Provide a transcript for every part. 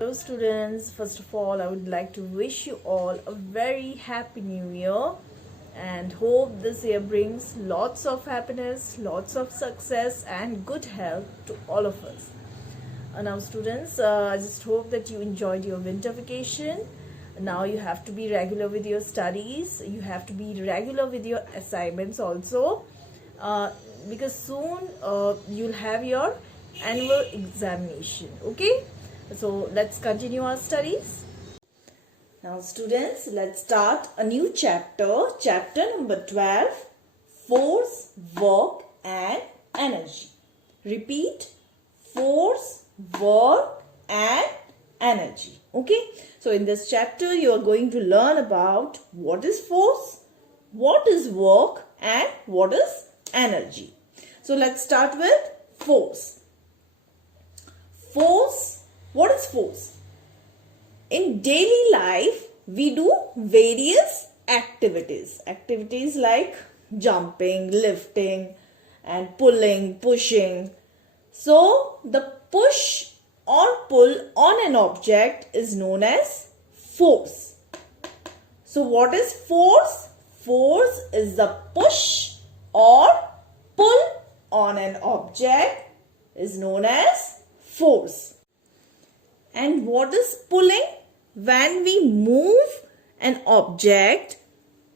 Hello students, first of all I would like to wish you all a very happy new year and hope this year brings lots of happiness, lots of success and good health to all of us. Now students, I just hope that you enjoyed your winter vacation. Now you have to be regular with your studies, you have to be regular with your assignments also because soon you'll have your annual examination, okay? So let's continue our studies. Now students, let's start a new chapter, chapter number 12, force, work and energy. Repeat, force, work and energy. Okay, so in this chapter you are going to learn about what is force, what is work and what is energy. So let's start with force. Force. What is force? In daily life, we do various activities. Activities like jumping, lifting, and pulling, pushing. So, the push or pull on an object is known as force. So, what is force? Force is the push or pull on an object is known as force. And what is pulling? When we move an object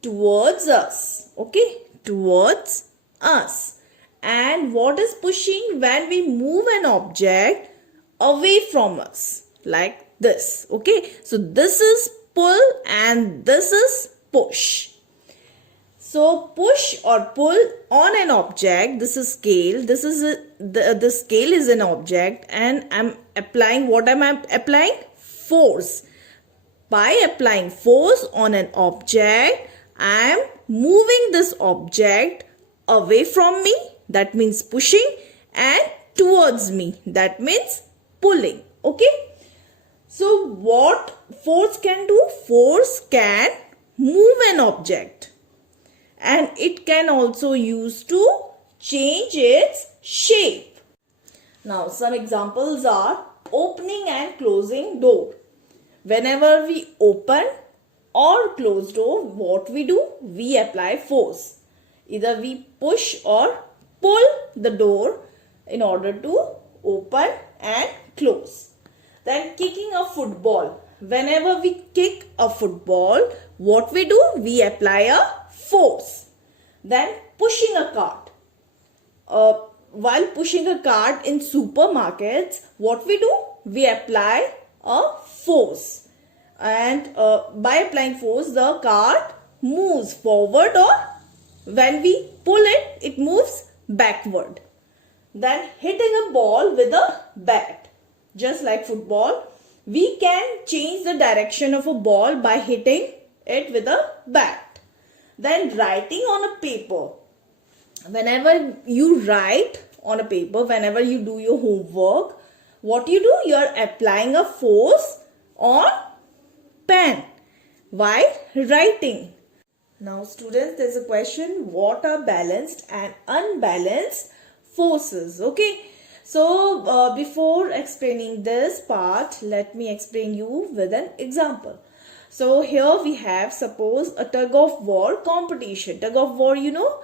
towards us. Okay, towards us. And what is pushing? When we move an object away from us. Like this. Okay, so this is pull and this is push. So push or pull on an object, this is scale, this is the scale is an object and I'm applying, what am I applying? Force. By applying force on an object, I am moving this object away from me, that means pushing, and towards me, that means pulling. Okay. So what force can do? Force can move an object. And it can also use to change its shape. Now some examples are opening and closing door. Whenever we open or close door, what we do? We apply force. Either we push or pull the door in order to open and close. Then kicking a football. Whenever we kick a football, what we do? We apply a force. Then pushing a cart. While pushing a cart in supermarkets, what we do? We apply a force. And by applying force, the cart moves forward, or when we pull it, it moves backward. Then hitting a ball with a bat. Just like football, we can change the direction of a ball by hitting it with a bat. Then writing on a paper. Whenever you write on a paper, whenever you do your homework, what you do? You are applying a force on pen while writing. Now students, there is a question, what are balanced and unbalanced forces? Okay. So before explaining this part, let me explain you with an example. So here we have, suppose, a tug of war competition. Tug of war, you know,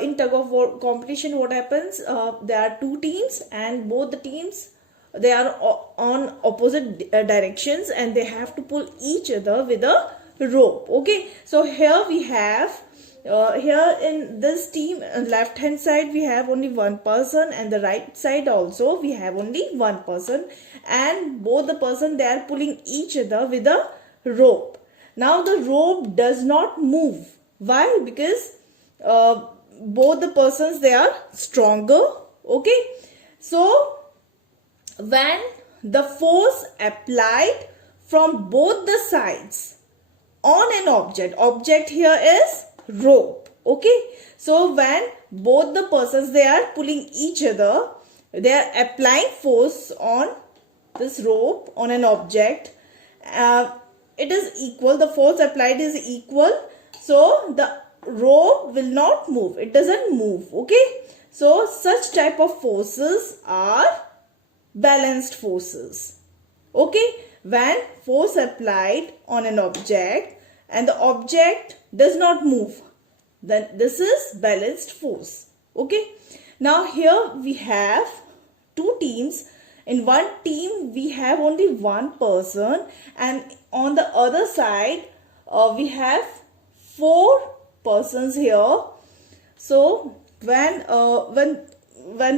in tug of war competition, what happens? There are two teams and both the teams, they are on opposite directions and they have to pull each other with a rope. Okay, so here we have, here in this team, left hand side we have only one person and the right side also we have only one person, and both the person, they are pulling each other with a rope. Now the rope does not move. Why? Because both the persons, they are stronger. Okay, so when the force applied from both the sides on an object here is rope. Okay, so when both the persons, they are pulling each other, they are applying force on this rope on an object, it is equal, the force applied is equal, so the rope will not move, it doesn't move. Okay, so such type of forces are balanced forces. Okay, when force applied on an object and the object does not move, then this is balanced force. Okay, now here we have two teams. In one team we have only one person, and on the other side we have four persons here. So when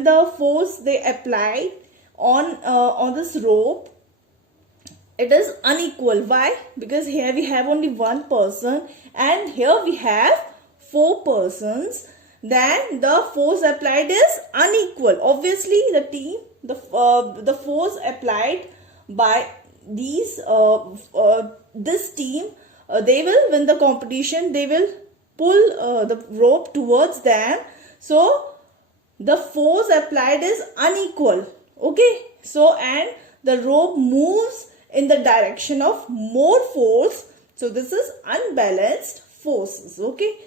the force they apply on this rope, it is unequal. Why? Because here we have only one person and here we have four persons. Then the force applied is unequal. Obviously the force applied by this team, they will win the competition. They will pull the rope towards them. So the force applied is unequal. Okay, so and the rope moves in the direction of more force. So this is unbalanced forces. Okay,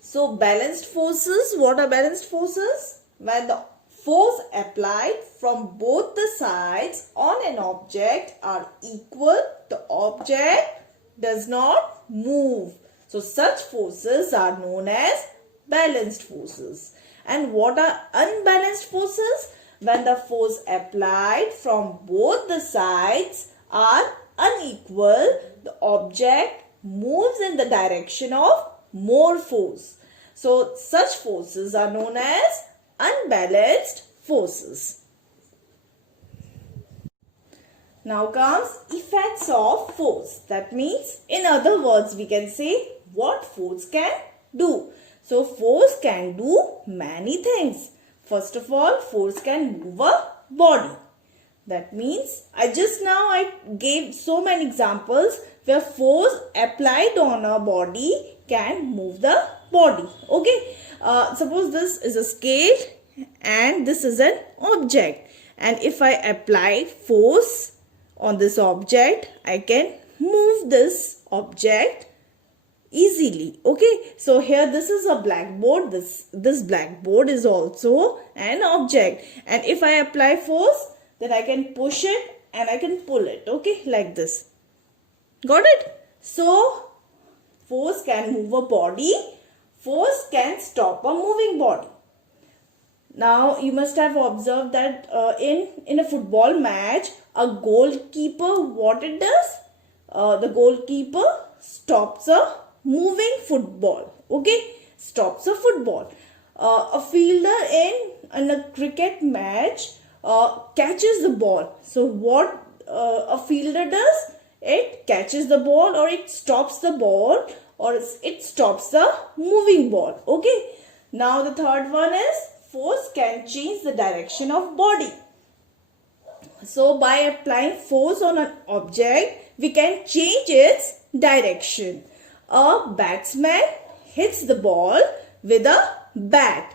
so balanced forces, what are balanced forces? When the force applied from both the sides on an object are equal, the object does not move. So such forces are known as balanced forces. And what are unbalanced forces? When the force applied from both the sides are unequal, the object moves in the direction of more force. So such forces are known as unbalanced forces. Now comes effects of force. That means, in other words, we can say what force can do. So force can do many things. First of all, force can move a body. That means, I gave so many examples where force applied on a body can move the body. Okay, suppose this is a scale and this is an object. And if I apply force on this object, I can move this object easily. Okay, so here this is a blackboard. This blackboard is also an object, and if I apply force, then I can push it and I can pull it. Okay, like this. Got it? So force can move a body, force can stop a moving body. Now you must have observed that in a football match, a goalkeeper, what it does, the goalkeeper stops a moving football. Okay, stops a football. A fielder in a cricket match catches the ball. So what a fielder does, it catches the ball, or it stops the ball, or it stops the moving ball. Okay, now the third one is force can change the direction of body. So by applying force on an object, we can change its direction. A batsman hits the ball with a bat.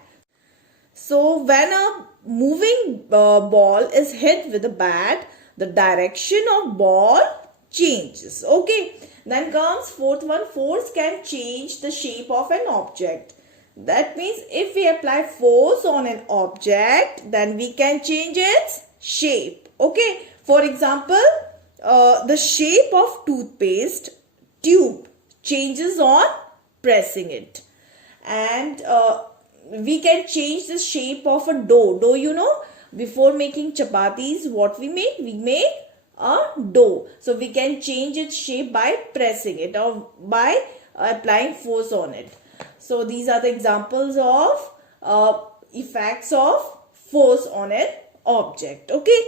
So when a moving ball is hit with a bat, the direction of ball changes. Okay, then comes fourth one, force can change the shape of an object. That means if we apply force on an object, then we can change its shape. Okay, for example, the shape of toothpaste tube changes on pressing it. And we can change the shape of a dough. Dough, you know, before making chapatis, what we make? We make a dough. So we can change its shape by pressing it or by applying force on it. So these are the examples of effects of force on an object. Okay.